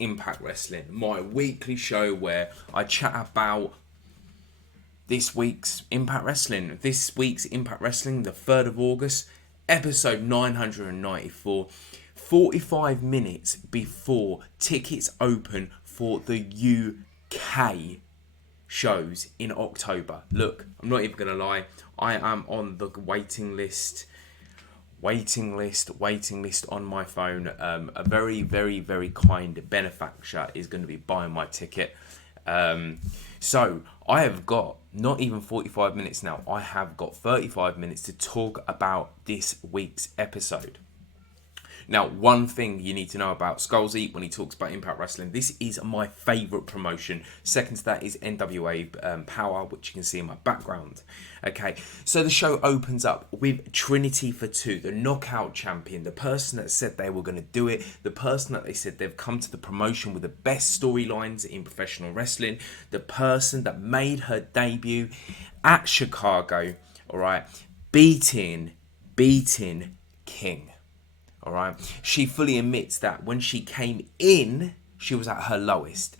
Impact Wrestling, my weekly show where I chat about this week's Impact Wrestling. This week's Impact Wrestling, the 3rd of August, episode 994, 45 minutes before tickets open for the UK shows in October. Look, I'm not even going to lie, I am on the waiting list on my phone. A very, very, very kind benefactor is going to be buying my ticket. So I have got not even 45 minutes now. I have got 35 minutes to talk about this week's episode. Now, one thing you need to know about Scholesy when he talks about Impact Wrestling, this is my favourite promotion. Second to that is NWA Power, which you can see in my background. Okay, so the show opens up with Trinity for Two, the knockout champion, the person that said they were going to do it, the person that they said they've come to the promotion with the best storylines in professional wrestling, the person that made her debut at Chicago, all right, beating King. All right. She fully admits that when she came in, she was at her lowest.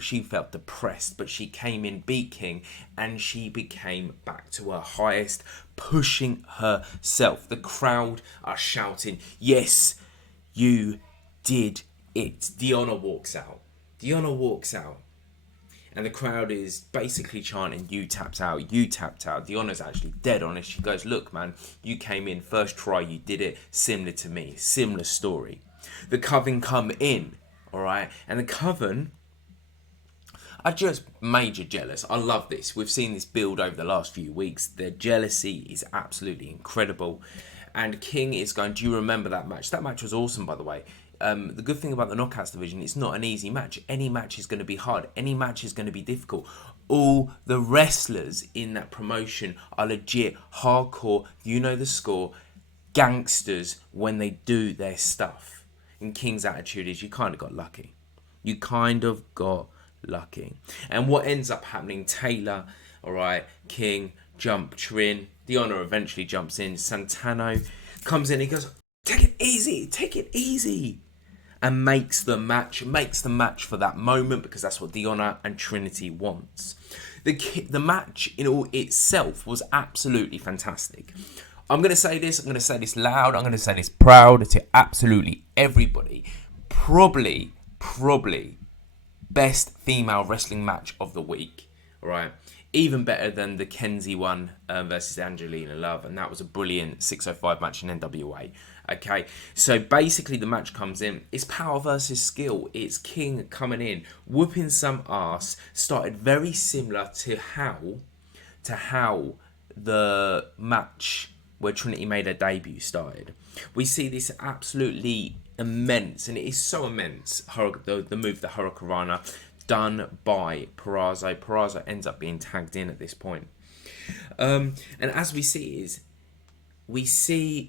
She felt depressed, but she came in, beat King, and she became back to her highest, pushing herself. The crowd are shouting, "Yes, you did it." Deonna walks out. And the crowd is basically chanting, "You tapped out, you tapped out." Deonna's actually dead honest. She goes, "Look, man, you came in, first try, you did it. Similar to me, similar story." The Coven come in, all right? And the Coven are just major jealous. I love this. We've seen this build over the last few weeks. Their jealousy is absolutely incredible. And King is going, "Do you remember that match?" That match was awesome, by the way. The good thing about the Knockouts division, it's not an easy match. Any match is going to be hard. Any match is going to be difficult. All the wrestlers in that promotion are legit, hardcore, you know the score, gangsters when they do their stuff. And King's attitude is, you kind of got lucky. And what ends up happening, Taylor, all right, King, jump, Trin, Deonna eventually jumps in, Santano comes in, he goes, take it easy. And makes the match for that moment, because that's what Deonna and Trinity wants. The match in all itself was absolutely fantastic. I'm going to say this loud, I'm going to say this proud to absolutely everybody. Probably best female wrestling match of the week, right? Even better than the Kenzie one versus Angelina Love, and that was a brilliant 605 match in NWA. Okay, so basically the match comes in, it's power versus skill. It's King coming in, whooping some ass. Started very similar to how the match where Trinity made her debut started. We see this absolutely immense, and it is so immense, the move, the Hurricanrana, done by Purrazzo. Purrazzo ends up being tagged in at this point. And as we see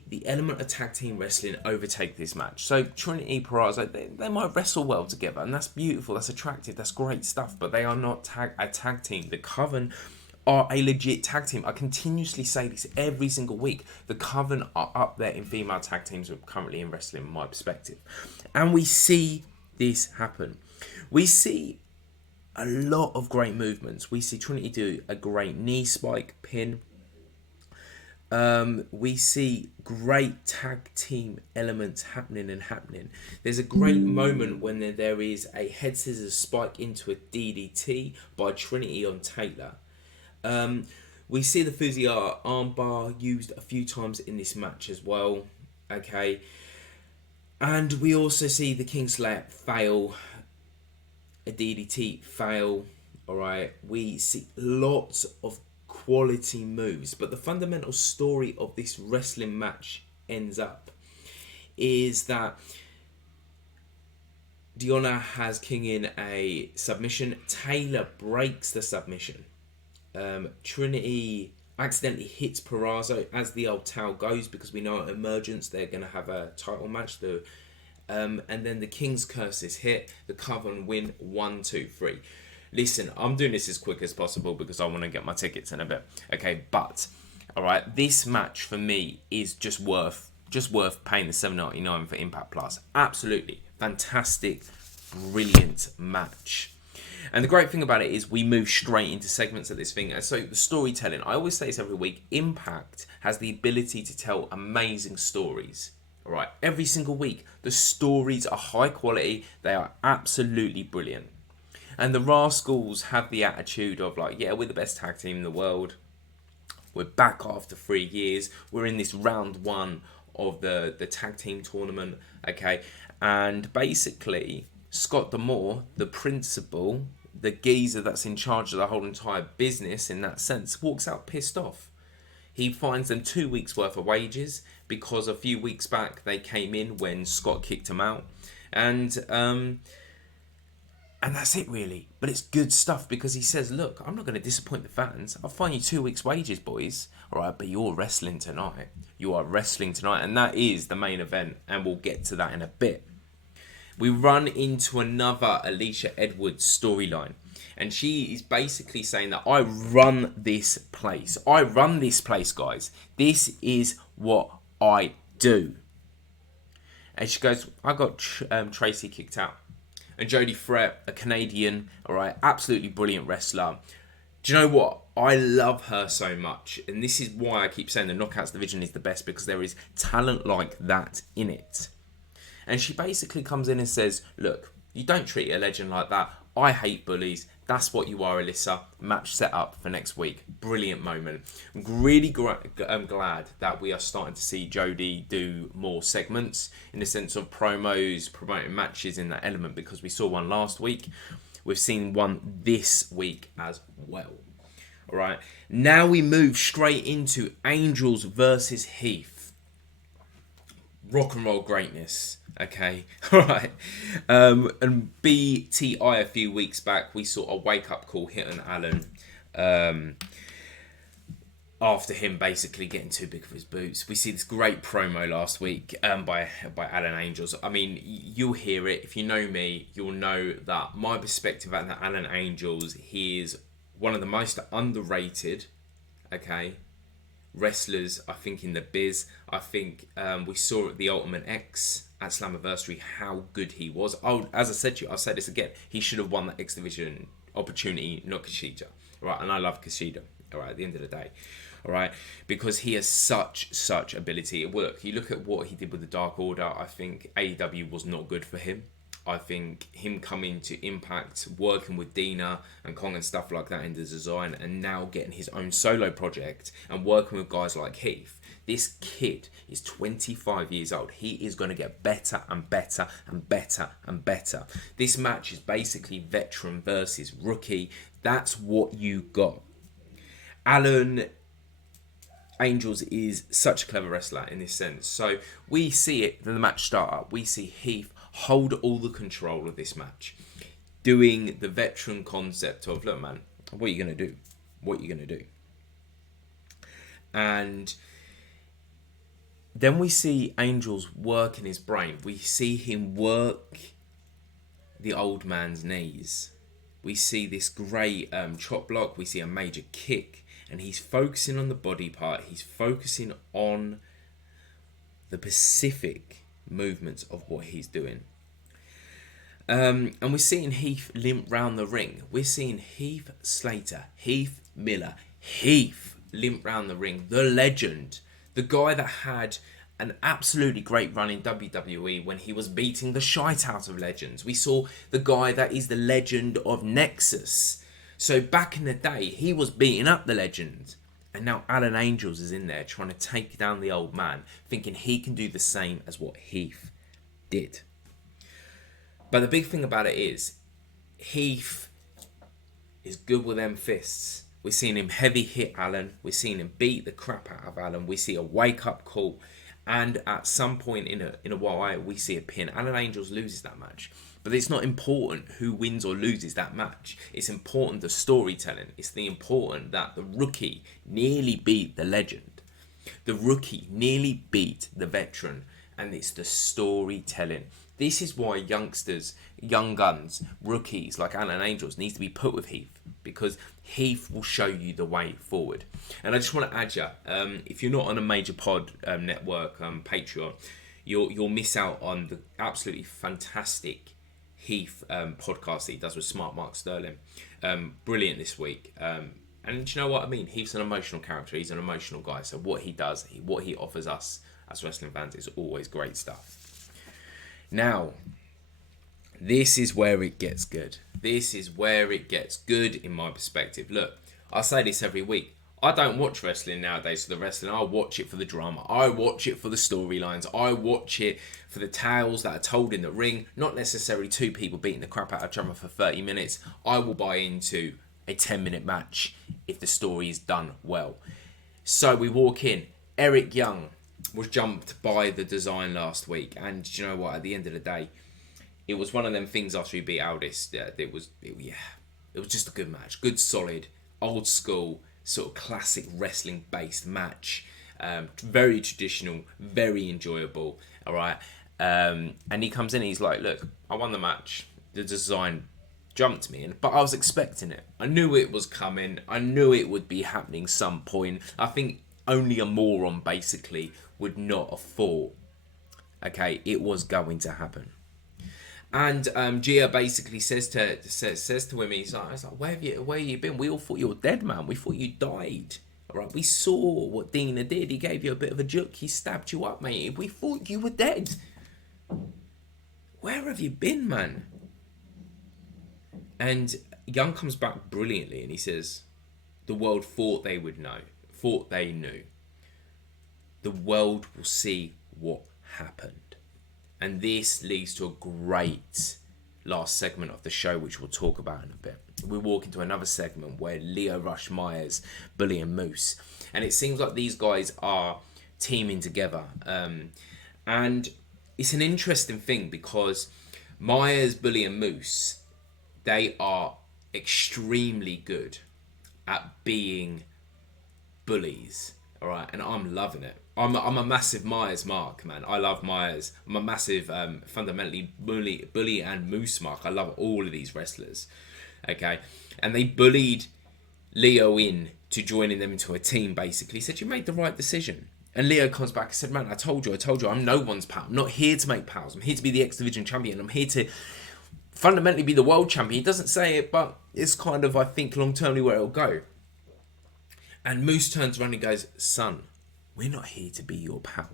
the element of tag team wrestling overtake this match. So Trinity, Purrazzo, they might wrestle well together, and that's beautiful, that's attractive, that's great stuff, but they are not a tag team. The Coven are a legit tag team. I continuously say this every single week. The Coven are up there in female tag teams currently in wrestling, from my perspective. And we see this happen. We see a lot of great movements. We see Trinity do a great knee spike pin. We see great tag team elements happening. There's a great moment when there is a head scissors spike into a DDT by Trinity on Taylor. We see the Fuziar armbar used a few times in this match as well. Okay. And we also see the Kingslayer fail, a DDT fail. Alright. We see lots of quality moves, but the fundamental story of this wrestling match ends up is that Deonna has King in a submission. Taylor breaks the submission. Trinity accidentally hits Purrazzo, as the old tale goes, because we know at Emergence they're going to have a title match. And then the King's Curse is hit. The Coven win 1, 2, 3. Listen, I'm doing this as quick as possible because I want to get my tickets in a bit. Okay, but all right, this match for me is just worth paying the $7.99 for Impact Plus. Absolutely fantastic brilliant match. And the great thing about it is we move straight into segments of this thing. And so the storytelling, I always say this every week, Impact has the ability to tell amazing stories. All right, every single week, the stories are high quality. They are absolutely brilliant. And the Rascals have the attitude of like, yeah, we're the best tag team in the world. We're back after 3 years. We're in this round one of the tag team tournament. Okay. And basically, Scott D'Amore, the principal, the geezer that's in charge of the whole entire business in that sense, walks out pissed off. He finds them 2 weeks worth of wages because a few weeks back they came in when Scott kicked him out. And that's it really. But it's good stuff because he says, look, I'm not going to disappoint the fans. I'll find you 2 weeks wages, boys. All right, but you're wrestling tonight. You are wrestling tonight. And that is the main event. And we'll get to that in a bit. We run into another Alicia Edwards storyline. And she is basically saying that I run this place. I run this place, guys. This is what I do. And she goes, I got Tracy kicked out. And Jodie Fret, a Canadian, all right, absolutely brilliant wrestler. Do you know what? I love her so much. And this is why I keep saying the Knockouts division is the best, because there is talent like that in it. And she basically comes in and says, look, you don't treat a legend like that. I hate bullies. That's what you are, Alyssa. Match set up for next week. Brilliant moment. I'm really glad that we are starting to see Jodie do more segments in the sense of promos, promoting matches in that element, because we saw one last week. We've seen one this week as well. All right. Now we move straight into Angels versus Heath. Rock and roll greatness. Okay, all right. And BTI a few weeks back, we saw a wake-up call hit on Alan after him basically getting too big for his boots. We see this great promo last week by Alan Angels. I mean, you'll hear it. If you know me, you'll know that my perspective on Alan Angels, he is one of the most underrated, okay, wrestlers, I think, in the biz. I think we saw at the Ultimate X at Slammiversary how good he was. Oh, as I said to you, I'll say this again, he should have won that X Division opportunity, not Kushida. Right, and I love Kushida, all right, at the end of the day. All right, because he has such ability at work. You look at what he did with the Dark Order, I think AEW was not good for him. I think him coming to Impact, working with Dina and Kong and stuff like that in the design, and now getting his own solo project and working with guys like Heath. This kid is 25 years old. He is going to get better and better and better and better. This match is basically veteran versus rookie. That's what you got. Alan Angels is such a clever wrestler in this sense. So we see it, the match start up. We see Heath hold all the control of this match, doing the veteran concept of, look, man, what are you going to do? What are you going to do? And then we see Angels work in his brain. We see him work the old man's knees. We see this great chop block. We see a major kick. And he's focusing on the body part. He's focusing on the specific movements of what he's doing. And we're seeing Heath limp round the ring. We're seeing Heath Slater, Heath Miller, Heath limp round the ring. The legend. The guy that had an absolutely great run in WWE when he was beating the shite out of legends. We saw the guy that is the legend of Nexus. So back in the day, he was beating up the legend. And now Alan Angels is in there trying to take down the old man, thinking he can do the same as what Heath did. But the big thing about it is, Heath is good with them fists. We're seeing him heavy hit Alan. We're seeing him beat the crap out of Alan. We see a wake-up call. And at some point in a while, we see a pin. Alan Angels loses that match. But it's not important who wins or loses that match. It's important the storytelling. It's the important that the rookie nearly beat the legend. The rookie nearly beat the veteran. And it's the storytelling. This is why youngsters, young guns, rookies like Alan Angels needs to be put with Heath. Because Heath will show you the way forward. And I just want to add you, if you're not on a major pod network, Patreon, you'll miss out on the absolutely fantastic Heath podcast that he does with Smart Mark Sterling. Brilliant this week. And do you know what I mean? Heath's an emotional character. He's an emotional guy. So what he does, what he offers us as wrestling fans is always great stuff. Now, this is where it gets good. This is where it gets good in my perspective. Look, I say this every week. I don't watch wrestling nowadays for the wrestling. I watch it for the drama. I watch it for the storylines. I watch it for the tales that are told in the ring. Not necessarily two people beating the crap out of each other for 30 minutes. I will buy into a 10-minute match if the story is done well. So we walk in. Eric Young was jumped by the design last week. And do you know what? At the end of the day, it was one of them things after he beat Aldis. It was just a good match. Good, solid, old school, sort of classic wrestling based match. Very traditional, very enjoyable. All right. And he comes in and he's like, look, I won the match. The design jumped me in, but I was expecting it. I knew it was coming. I knew it would be happening some point. I think only a moron basically would not have thought, okay, it was going to happen. And Gia basically says to him, he's like, where have you been? We all thought you were dead, man. We thought you died. All right, we saw what Dina did. He gave you a bit of a juke. He stabbed you up, mate. We thought you were dead. Where have you been, man? And Young comes back brilliantly and he says, the world thought they would know. Thought they knew. The world will see what happened. And this leads to a great last segment of the show, which we'll talk about in a bit. We walk into another segment where Leo Rush Myers, Bully and Moose. And it seems like these guys are teaming together. And it's an interesting thing because Myers, Bully and Moose, they are extremely good at being bullies. All right, and I'm loving it. I'm a massive Myers mark, man. I love Myers. I'm a massive, fundamentally bully and Moose mark. I love all of these wrestlers. Okay, and they bullied Leo in to joining them into a team. Basically, he said you made the right decision. And Leo comes back and said, man, I told you, I'm no one's pal. I'm not here to make pals. I'm here to be the X Division champion. I'm here to fundamentally be the world champion. He doesn't say it, but it's kind of, I think, long-termly where it'll go. And Moose turns around and goes, son, we're not here to be your pal.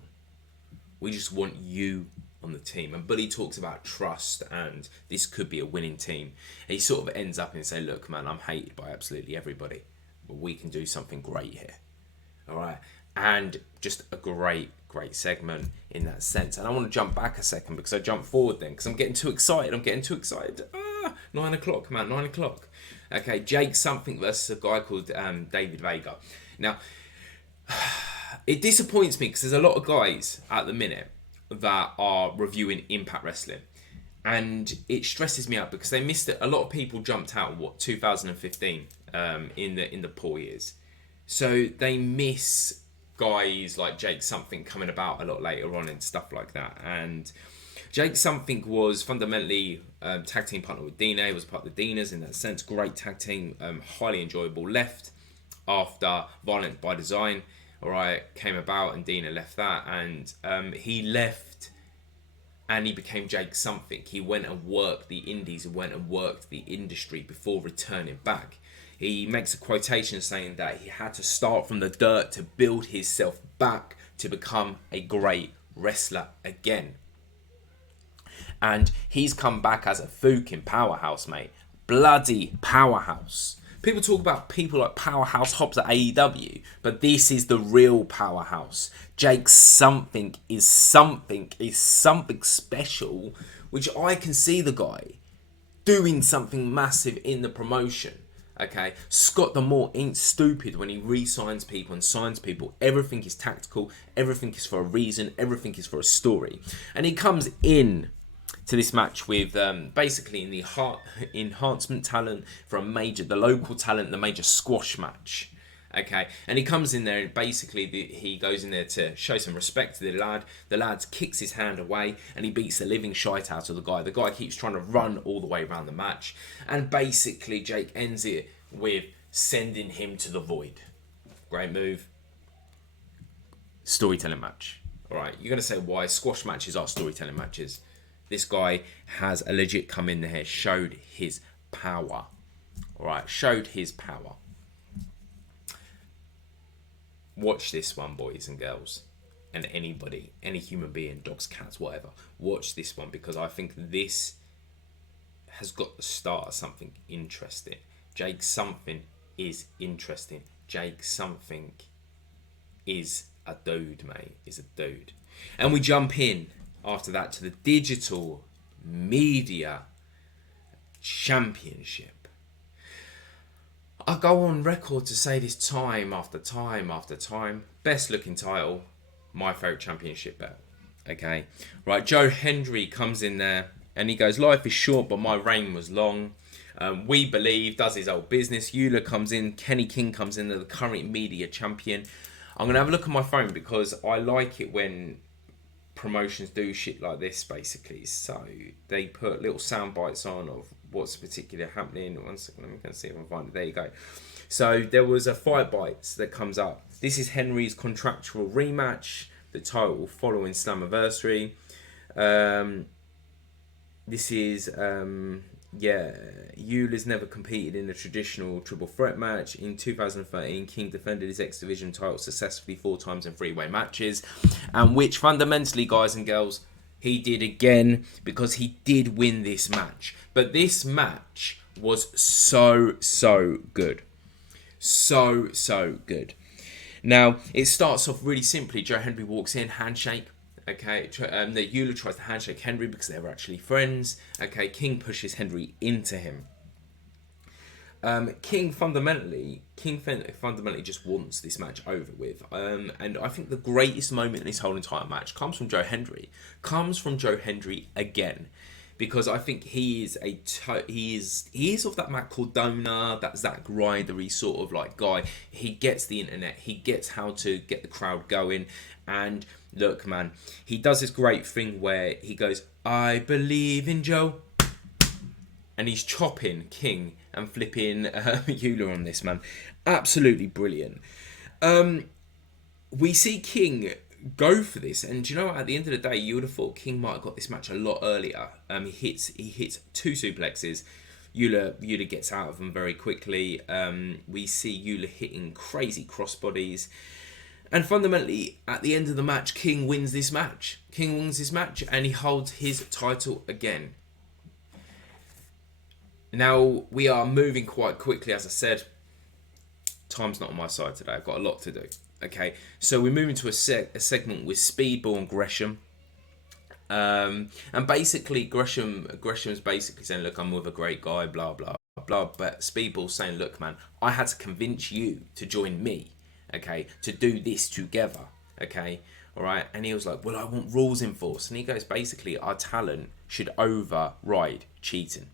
We just want you on the team. And Bully talks about trust and this could be a winning team. And he sort of ends up and say, look, man, I'm hated by absolutely everybody, but we can do something great here. All right. And just a great segment in that sense. And I want to jump back a second because I jumped forward then because I'm getting too excited. 9 o'clock, man, 9 o'clock. Okay, Jake something versus a guy called David Vega. Now, it disappoints me because there's a lot of guys at the minute that are reviewing Impact Wrestling. And it stresses me out because they missed it. A lot of people jumped out, 2015 in the poor years. So they miss guys like Jake Something coming about a lot later on and stuff like that. And Jake Something was fundamentally tag team partner with Dina. He was part of the Dinas in that sense. Great tag team, highly enjoyable. Left after Violent by Design, all right, came about and Dina left that. And he left and he became Jake Something. He went and worked the indies. He went and worked the industry before returning back. He makes a quotation saying that he had to start from the dirt to build himself back to become a great wrestler again. And he's come back as a fucking powerhouse, mate. Bloody powerhouse. People talk about people like Powerhouse Hobbs at AEW, but this is the real powerhouse. Jake Something is something special, which I can see the guy doing something massive in the promotion. Okay, Scott D'Amore ain't stupid when he re-signs people and signs people. Everything is tactical. Everything is for a reason. Everything is for a story. And he comes in to this match with basically in the enhancement talent for the local talent, the major squash match. Okay, and he comes in there and basically he goes in there to show some respect to the lad. The lad kicks his hand away and he beats the living shite out of the guy. The guy keeps trying to run all the way around the match. And basically Jake ends it with sending him to the void. Great move. Storytelling match. All right, you're going to say why squash matches are storytelling matches. This guy has a legit come in there, showed his power. All right, showed his power. Watch this one, boys and girls, and anybody, any human being, dogs, cats, whatever. Watch this one, because I think this has got the start of something interesting. Jake something is interesting. Jake something is a dude, mate. Is a dude. And we jump in after that to the Digital Media Championship. I go on record to say this time after time after time. Best looking title, my favourite championship belt. Okay, right. Joe Hendry comes in there and he goes, "Life is short, but my reign was long." We Believe does his old business. Euler comes in. Kenny King comes in, the current media champion. I'm gonna have a look at my phone because I like it when promotions do shit like this, basically. So they put little sound bites on of what's particularly happening. 1 second, let me go see if I can find it. There you go. So there was a Fight Bites that comes up. This is Henry's contractual rematch, the title following Slammiversary. This is Euler's never competed in a traditional triple threat match. In 2013, King defended his X Division title successfully 4 times in 3-way matches, and which fundamentally, guys and girls, he did again, because he did win this match. But this match was so good. So good. Now, it starts off really simply. Joe Hendry walks in, handshake. Okay, Euler tries to handshake Henry because they were actually friends. Okay, King pushes Henry into him. King fundamentally just wants this match over with. And I think the greatest moment in this whole entire match comes from Joe Hendry. Again. Because I think he is of that Matt Cardona, that Zack Ryder-y sort of like guy. He gets the internet. He gets how to get the crowd going. And look, man, he does this great thing where he goes, "I believe in Joe," and he's chopping King and flipping Euler on this, man. Absolutely brilliant. We see King go for this, and you know, at the end of the day, you would have thought King might have got this match a lot earlier. He hits 2 suplexes. Euler gets out of them very quickly. We see Euler hitting crazy crossbodies. And fundamentally, at the end of the match, King wins this match. And he holds his title again. Now, we are moving quite quickly, as I said. Time's not on my side today. I've got a lot to do. Okay, so we're moving to a segment with Speedball and Gresham. And basically, Gresham's basically saying, "Look, I'm with a great guy, blah, blah, blah." But Speedball's saying, "Look, man, I had to convince you to join me. Okay, to do this together, okay, all right." And he was like, "Well, I want rules enforced." And he goes, basically, our talent should override cheating.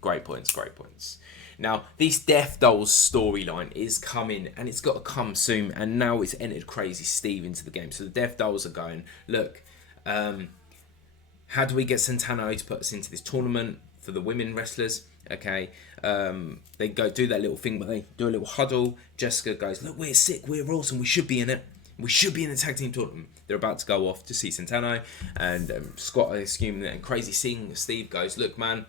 Great points. Now, this Death Dolls storyline is coming, and it's got to come soon. And now it's entered Crazy Steve into the game. So the Death Dolls are going, "Look, how do we get Santana to put us into this tournament for the women wrestlers?" Okay, they go do that little thing, but they do a little huddle. Jessica goes, "Look, we're sick, we're awesome, we should be in it. We should be in the tag team tournament." They're about to go off to see Santana, and Scott is assuming that, and Crazy Steve goes, "Look, man,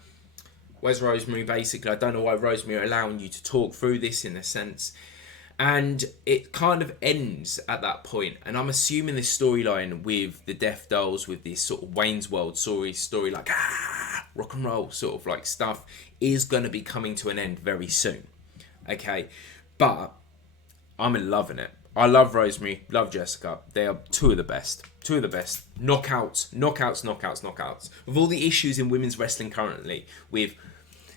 where's Rosemary?" Basically, I don't know why Rosemary are allowing you to talk through this in a sense. And it kind of ends at that point. And I'm assuming this storyline with the Death Dolls, with this sort of Wayne's World story like rock and roll sort of like stuff, is going to be coming to an end very soon. Okay, but I'm loving it. I love Rosemary, love Jessica. They are two of the best. Knockouts. With all the issues in women's wrestling currently, with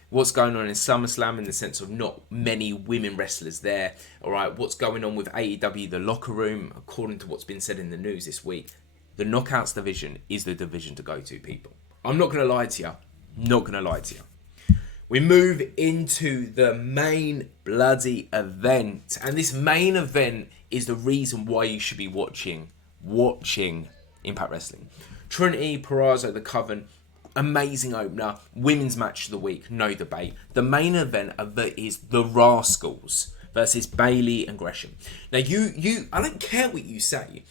what's going on in SummerSlam in the sense of not many women wrestlers there. All right, what's going on with AEW, the locker room, according to what's been said in the news this week, the Knockouts division is the division to go to, people. I'm not going to lie to you. We move into the main bloody event. And this main event is the reason why you should be watching Impact Wrestling. Trinity, Purrazzo, The Coven, amazing opener, women's match of the week, no debate. The main event of it is The Rascals versus Bailey and Gresham. Now, I don't care what you say.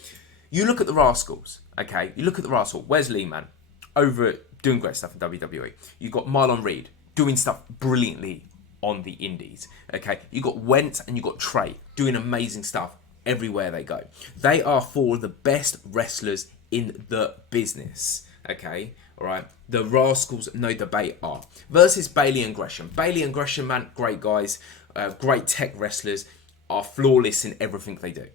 You look at The Rascals, okay? You look at The Rascals. Where's Lee, man? Over at doing great stuff in WWE. You got Marlon Reed doing stuff brilliantly on the indies. Okay, you got Wentz and you got Trey doing amazing stuff everywhere they go. They are four of the best wrestlers in the business. Okay, all right. The Rascals, no debate, are versus Bailey and Gresham. Bailey and Gresham, man, great guys, great tech wrestlers, are flawless in everything they do.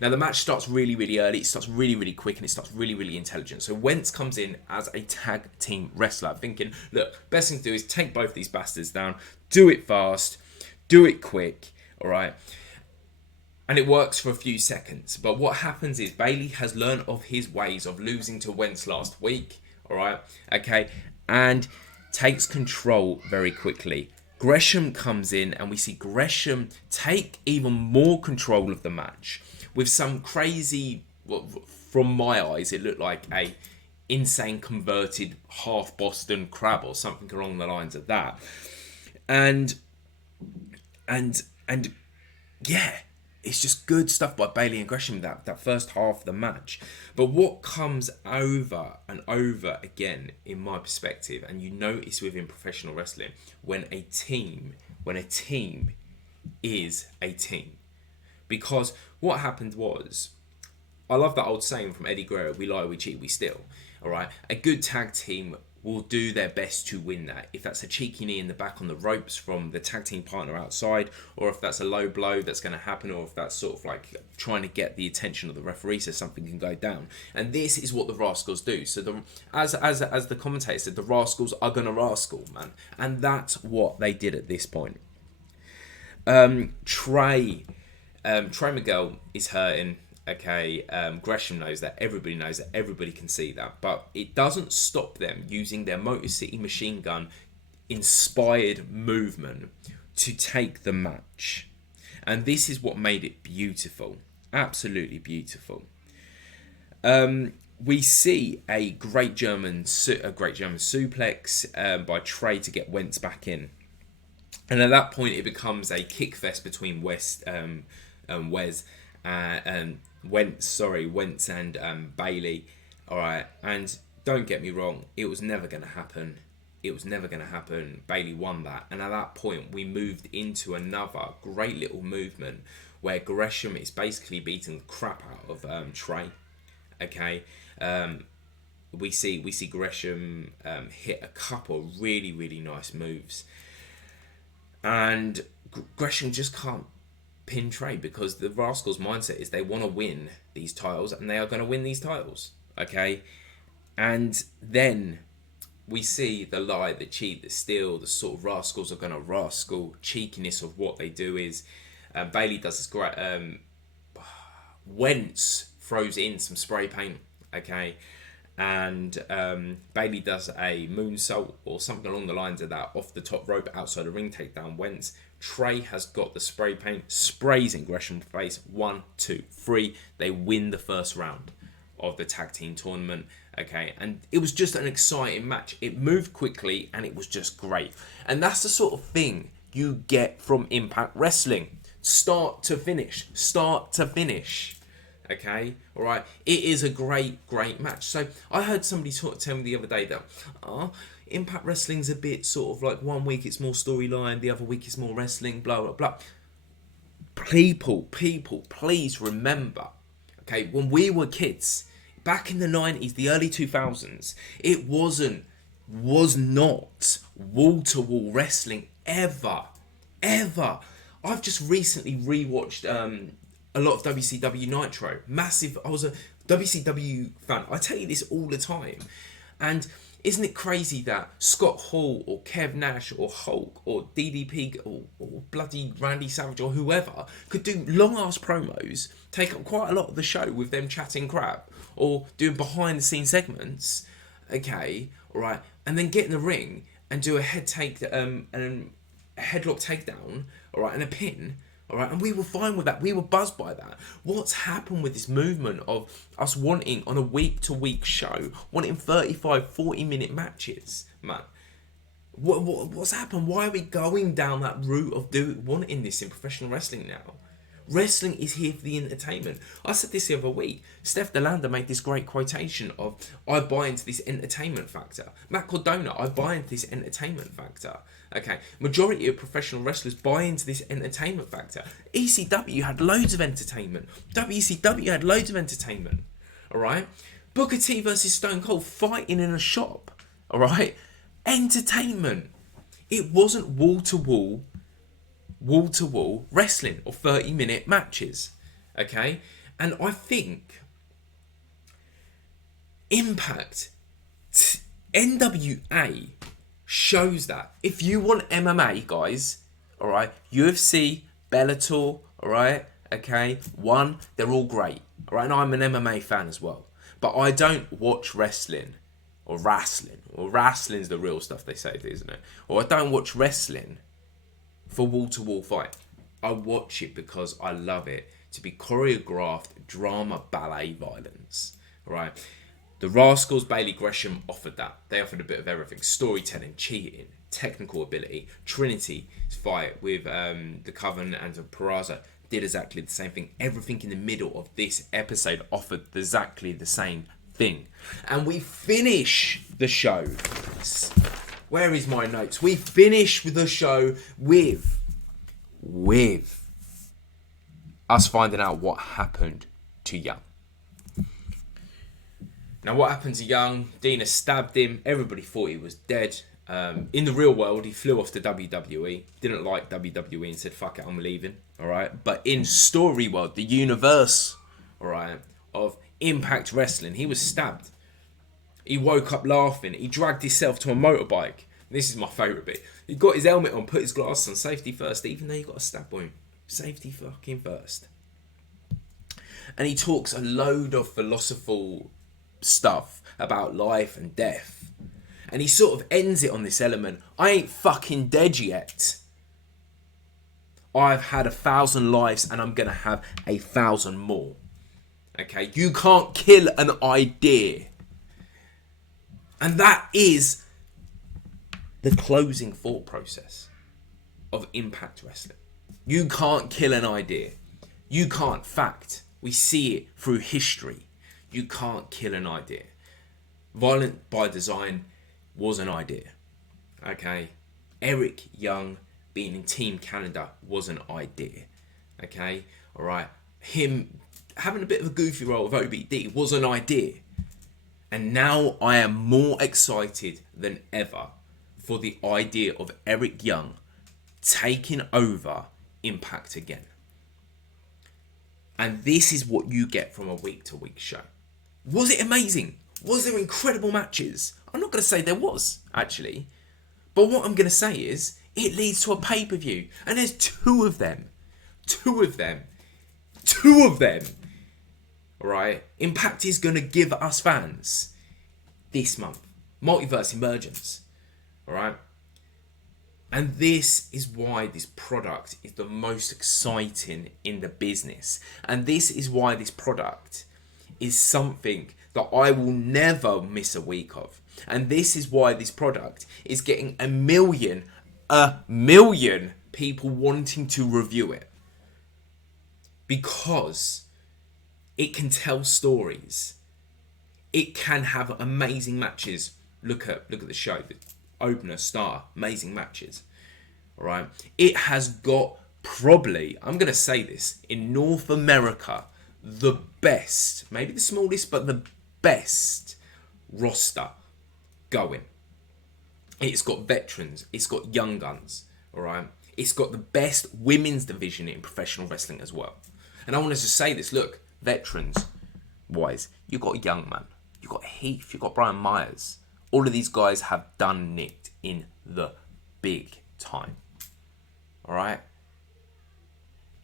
Now the match starts really, really early. It starts really, really quick, and it starts really, really intelligent. So Wentz comes in as a tag team wrestler, thinking, look, best thing to do is take both these bastards down, do it fast, do it quick, all right? And it works for a few seconds. But what happens is Bailey has learned of his ways of losing to Wentz last week, all right? Okay, and takes control very quickly. Gresham comes in, and we see Gresham take even more control of the match with some crazy, well, from my eyes, it looked like a insane converted half Boston crab or something along the lines of that. And yeah, it's just good stuff by Bailey and Gresham that first half of the match. But what comes over and over again, in my perspective, and you notice within professional wrestling, when a team is a team. Because what happened was, I love that old saying from Eddie Guerrero, we lie, we cheat, we steal. All right, a good tag team will do their best to win that. If that's a cheeky knee in the back on the ropes from the tag team partner outside, or if that's a low blow that's going to happen, or if that's sort of like trying to get the attention of the referee so something can go down. And this is what the Rascals do. So as the commentator said, the Rascals are going to rascal, man. And that's what they did at this point. Trey Miguel is hurting. Okay, Gresham knows that, everybody knows that, everybody can see that, but it doesn't stop them using their Motor City Machine Gun inspired movement to take the match. And this is what made it beautiful, absolutely beautiful. We see a great German suplex by Trey to get Wentz back in. And at that point, it becomes a kick fest between Wentz and Bailey. All right, and don't get me wrong, it was never going to happen. Bailey won that, and at that point, we moved into another great little movement where Gresham is basically beating the crap out of Trey. Okay, we see Gresham hit a couple of really, really nice moves. And Gresham just can't pin Trey because the Rascals' mindset is they want to win these titles and they are going to win these titles. Okay? And then we see the lie, the cheat, the steal, the sort of Rascals are going to rascal. Cheekiness of what they do is Bailey does this great... Wentz throws in some spray paint. Okay? And Bailey does a moonsault or something along the lines of that off the top rope outside the ring, take down Wentz. Trey has got the spray paint, sprays in Gresham's face. 1, 2, 3. They win the first round of the tag team tournament. Okay, and it was just an exciting match. It moved quickly and it was just great. And that's the sort of thing you get from Impact Wrestling. Start to finish. Okay, all right. It is a great match. So I heard somebody tell me the other day that Impact Wrestling's a bit sort of like 1 week it's more storyline, the other week it's more wrestling, blah blah blah. People, please remember, okay, when we were kids, back in the 90s, the early 2000s, it was not wall-to-wall wrestling ever. I've just recently rewatched a lot of WCW Nitro. Massive. I was a WCW fan. I tell you this all the time. And isn't it crazy that Scott Hall or Kev Nash or Hulk or DDP or bloody Randy Savage or whoever could do long-ass promos, take up quite a lot of the show with them chatting crap or doing behind-the-scenes segments, okay, all right, and then get in the ring and do a headlock takedown, all right, and a pin. All right, and we were fine with that. We were buzzed by that. What's happened with this movement of us wanting, on a week-to-week show, wanting 35, 40-minute matches, man? What's happened? Why are we going down that route of wanting this in professional wrestling now? Wrestling is here for the entertainment. I said this the other week. Steph DeLander made this great quotation of, I buy into this entertainment factor. Matt Cardona, I buy into this entertainment factor. Okay, majority of professional wrestlers buy into this entertainment factor. ECW had loads of entertainment. WCW had loads of entertainment. Alright? Booker T versus Stone Cold fighting in a shop. Alright? Entertainment. It wasn't wall-to-wall wrestling or 30-minute matches. Okay? And I think Impact, NWA shows that. If you want MMA, guys, alright, UFC, Bellator, alright, okay, they're all great. Alright, and I'm an MMA fan as well. But I don't watch wrestling. Or wrestling's the real stuff they say, isn't it? Or I don't watch wrestling for wall-to-wall fight. I watch it because I love it to be choreographed drama, ballet, violence. Right? The Rascals, Bailey Gresham offered that. They offered a bit of everything: storytelling, cheating, technical ability. Trinity's fight with the Coven and the Peraza did exactly the same thing. Everything in the middle of this episode offered exactly the same thing. And we finish the show. Where is my notes? We finish the show with us finding out what happened to Young. Now, what happened to Young? Dina stabbed him. Everybody thought he was dead. In the real world, he flew off to WWE. Didn't like WWE and said, fuck it, I'm leaving. All right. But in story world, the universe, all right, of Impact Wrestling, he was stabbed. He woke up laughing. He dragged himself to a motorbike. This is my favourite bit. He got his helmet on, put his glasses on, safety first, even though you got a stab wound. Safety fucking first. And he talks a load of philosophical stuff about life and death. And he sort of ends it on this element: I ain't fucking dead yet. I've had 1,000 lives and I'm going to have 1,000 more. Okay, you can't kill an idea. And that is the closing thought process of Impact Wrestling. You can't kill an idea. You can't. Fact. We see it through history. You can't kill an idea. Violent by Design was an idea. Okay. Eric Young being in Team Canada was an idea. Okay. Alright. Him having a bit of a goofy role with OBD was an idea. And now I am more excited than ever for the idea of Eric Young taking over Impact again. And this is what you get from a week-to-week show. Was it amazing? Was there incredible matches? I'm not going to say there was, actually. But what I'm going to say is, it leads to a pay-per-view. And there's two of them. Alright? Impact is going to give us fans this month. Multiverse Emergence. Alright? And this is why this product is the most exciting in the business. And this is why this product is something that I will never miss a week of. And this is why this product is getting a million people wanting to review it. Because it can tell stories. It can have amazing matches. Look at the show. The opener, star, amazing matches. All right. It has got probably, I'm going to say this, in North America, the best, maybe the smallest, but the best roster going. It's got veterans. It's got young guns. All right. It's got the best women's division in professional wrestling as well. And I want to just say this. Look, veterans wise, you got Young Man, you got Heath, you got Brian Myers. All of these guys have done it in the big time. All right.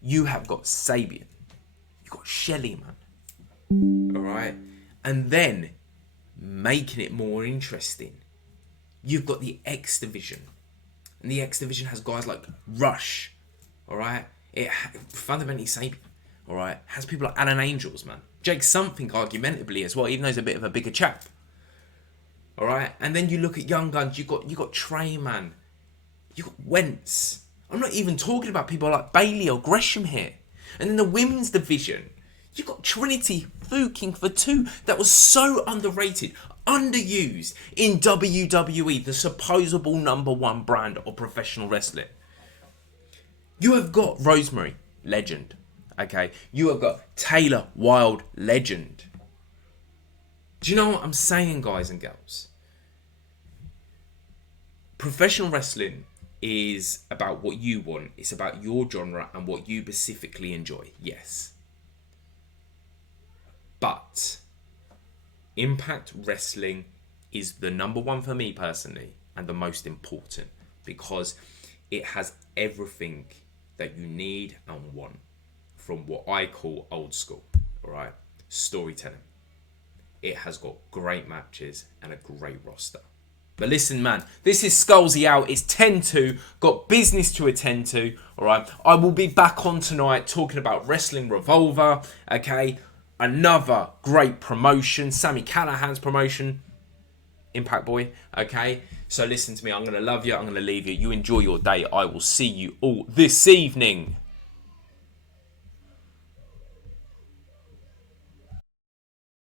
You have got Sabian. You got Shelly, man. All right. And then making it more interesting, you've got the X Division. And the X Division has guys like Rush. All right. It fundamentally Sabian. All right. Has people like Alan Angels, man. Jake Something, argumentably as well, even though he's a bit of a bigger chap. All right. And then you look at Young Guns. You got Trey, man. You got Wentz. I'm not even talking about people like Bailey or Gresham here. And in the women's division, you got Trinity fucking for two. That was so underrated, underused in WWE, the supposable number one brand of professional wrestling. You have got Rosemary, legend. Okay, you have got Taylor Wilde, legend. Do you know what I'm saying, guys and girls? Professional wrestling is about what you want. It's about your genre and what you specifically enjoy. Yes. But Impact Wrestling is the number one for me personally and the most important because it has everything that you need and want from what I call old school, all right? Storytelling. It has got great matches and a great roster. But listen, man, this is Scholesy out. It's 10-2. Got business to attend to, all right? I will be back on tonight talking about Wrestling Revolver, okay? Another great promotion, Sami Callihan's promotion, Impact Boy, okay? So listen to me, I'm going to love you, I'm going to leave you. You enjoy your day. I will see you all this evening.